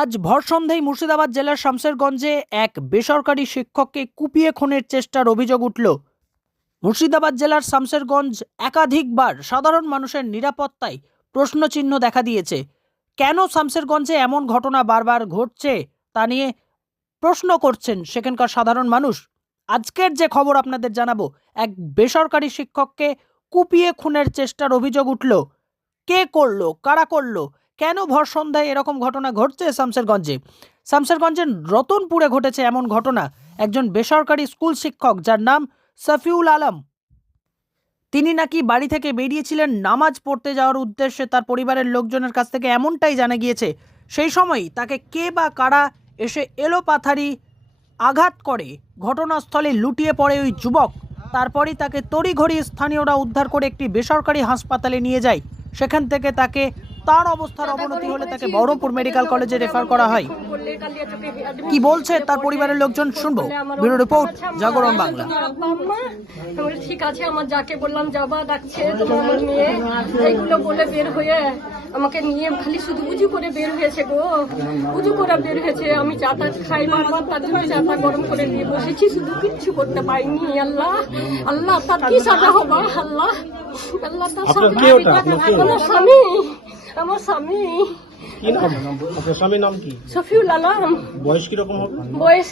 আজ ভর সন্ধ্যায় মুর্শিদাবাদ জেলার শামসেরগঞ্জে এক বেসরকারি শিক্ষককে কুপিয়ে খুনের চেষ্টার অভিযোগ উঠল। মুর্শিদাবাদ জেলার শামসেরগঞ্জ একাধিকবার সাধারণ মানুষের নিরাপত্তায় প্রশ্নচিহ্ন দেখা দিয়েছে। কেন শামসেরগঞ্জে এমন ঘটনা বারবার ঘটছে তা নিয়ে প্রশ্ন করছেন সেখানকার সাধারণ মানুষ। আজকের যে খবর আপনাদের জানাব, এক বেসরকারি শিক্ষককে কুপিয়ে খুনের চেষ্টার অভিযোগ উঠল। কে করল, কারা করল কেন ভর সন্ধ্যায় এরকম ঘটনা ঘটছে শামসেরগঞ্জে শামসেরগঞ্জের রতনপুরে ঘটেছে এমন ঘটনা। একজন বেসরকারি স্কুল শিক্ষক যার নাম সফিউল আলম। তিনি নাকি বাড়ি থেকে বেরিয়েছিলেন নামাজ পড়তে যাওয়ার উদ্দেশ্যে তার পরিবারের লোকজনের কাছ থেকে এমনটাই জানা গিয়েছে। সেই সময়ই তাকে কে বা কারা এসে এলো পাথারি আঘাত করে। ঘটনাস্থলে লুটিয়ে পড়ে ওই যুবক। তারপরই তাকে তড়িঘড়ি স্থানীয়রা উদ্ধার করে একটি বেসরকারি হাসপাতালে নিয়ে যায়। সেখান থেকে তাকে তার অবস্থার অবনতি হলে তাকে বহরমপুর মেডিকেল কলেজে রেফার করা হয়। কি বলছে? তার পরিবারের লোকজন শুনব। ব্যুরো রিপোর্ট জাগরণ বাংলা। ঠিক আছে আমার যাকে বললাম যাবা ডাকছে তোমার মেয়ে। এইগুলো বলে বের হয়ে আমাকে নিয়ে খালি শুধু উজু করে বের হয়েছে গো। উজু করে বের হয়েছে আমি চাটা খাই বারবার তার জন্য চাটা গরম করে দিয়ে বসেছি শুধু কিচ্ছু করতে পাইনি আল্লাহ। আল্লাহ তার কি সাজা হবা আল্লাহ। আল্লাহ তার কে? আমার স্বামী। আমার স্বামী। কি নাম? আপনার স্বামীর নাম কি? শফিউল আলম। বয়স কীরকম হবে? বয়স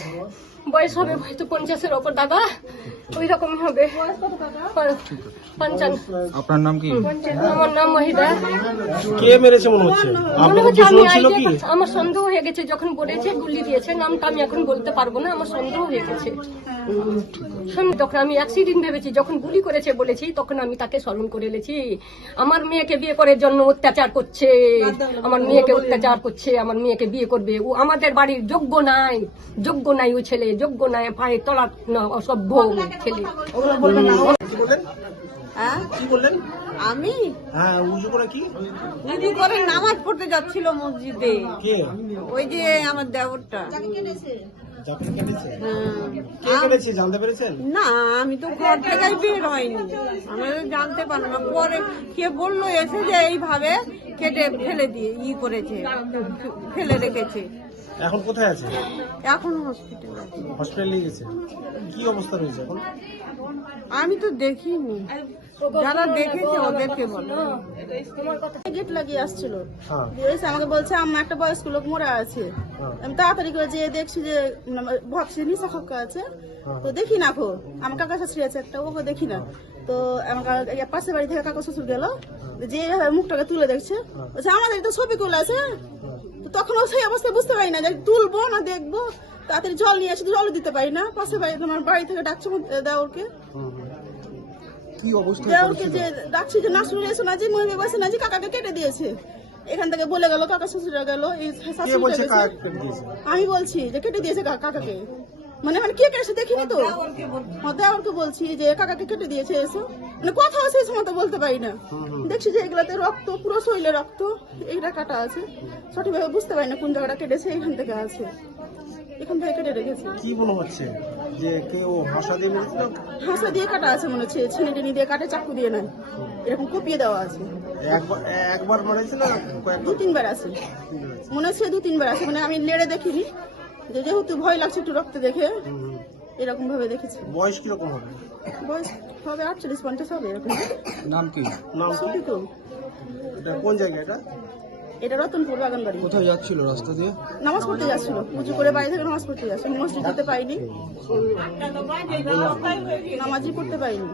বয়স হবে হয়তো পঞ্চাশের ওপর দাদা। ওই রকমই হবে পঞ্চান্ন আপনার নাম কি? আমার নাম মহিদা। কে মেরেছে মনে হচ্ছে? আমার সন্দেহ হয়ে গেছে যখন বলেছে গুলি দিয়েছে নামটা আমি এখন বলতে পারব না আমার সন্দেহ হয়ে গেছে। তখন আমি অ্যাক্সিডেন্ট ভেবেছি যখন গুলি করেছে বলেছি তখন আমি তাকে স্মরণ করে এনেছি। আমার মেয়েকে বিয়ে করার জন্য অত্যাচার করছে। আমার মেয়েকে অত্যাচার করছে আমার মেয়েকে বিয়ে করবে। ও আমাদের বাড়ির যোগ্য নাই। যোগ্য নাই ও ছেলে যোগ্য নাই পায়ে তলা অসভ্য। ছেলে হ্যাঁ? কি বললেন? আমি? হ্যাঁ উজু করে নামাজ পড়তে যাচ্ছিল মসজিদে। কে? ওই যে আমার দেবরটা হ্যাঁ। না আমি তো ঘর থেকে বের হয়নি। আমি জানতে পারলাম না। পরে কে বলল এসে যে এইভাবে কেটে ফেলে দিয়ে ই করেছে ফেলে রেখেছে। এখন কোথায় আছে? এখন হসপিটালে হসপিটালে নিয়ে গেছে। কি অবস্থা রয়েছে এখন? আমি তো দেখিনি। যারা দেখেছে ওদেরকে বলো। গেট লাগিয়ে আসছিল। হ্যাঁ। এসে আমাকে বলছে আম্মা একটা বয়স্ক লোক মরে আছে। হ্যাঁ। আমি তাড়াতাড়ি করে যেয়ে দেখছি যে মানে ভাবছি নিশা খক্কা আছে। হ্যাঁ। তো দেখি না খো আমার কাকা শাশুড়ি আছে একটা ওকে দেখি না। তো আমার পাশের বাড়ি থেকে কাকা শ্বশুর গেল। যে মুখটাকে তুলে দেখছে। বলছে আমাদের তো ছবি তুলে আছে তখন ও সেই অবস্থায় বুঝতে পারি না যে তুলবো না দেখব। তাড়াতাড়ি জল নিয়ে আসে জল দিতে পারি না। পাশের বাড়ি আমার বাড়ি থেকে ডাকছে আমার হুম, হুম। দেওরকে যে ডাকছি যে নাসরুল এসে না যে মহিলা বসে না যে কাকাকে কেটে দিয়েছে। এখান থেকে বলে গেল কাকা শ্বশুরা গেল কে আমি বলছি যে কেটে দিয়েছে কা- কাকাকে। মানে মানে কে কেটেছে দেখিনি তো? হ্যাঁ, দেওরকে বলছি যে কাকাকে কেটে দিয়েছে এসো। মানে কথা সেই সময় তো বলতে পারি না। দেখছি যে এগুলাতে রক্ত পুরো শরীরে রক্ত এইটা কাটা আছে। সঠিকভাবে বুঝতে পারি না কোন জায়গাটা কেটেছে এখান থেকে আছে। এখান থেকে কেটে রেখেছে। কি মনে হচ্ছে? যে কে ও দিয়ে মেরেছিল? হাঁসা দিয়ে কাটা আছে মনে হচ্ছে। ছেনে টেনে দিয়ে কাটে চাকু দিয়ে নাই এরকম কুপিয়ে দেওয়া আছে। একবার একবার দু তিনবার আছে। মনে হচ্ছে দু তিনবার আছে। মানে আমি নেড়ে দেখিনি। যে যেহেতু ভয় লাগছে একটু রক্ত দেখে। এরকম ভাবে দেখেছি। বয়স কীরকম হবে? বয়স হবে আটচল্লিশ পঞ্চাশ হবে এরকম। নাম কি? নাম তো কোন জায়গা এটা? এটা রতনপুর বাগান বাড়ি কোথায় যাচ্ছিল রাস্তা দিয়ে? নামাজ পড়তে যাচ্ছিল। পুজো করে বাড়ি থেকে নামাজ পড়তে যাচ্ছিল। মসজিদ যেতে পাইনি। নামাজই পড়তে পাইনি।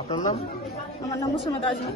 আপনার নাম? আমার নাম মুসলমান আজমা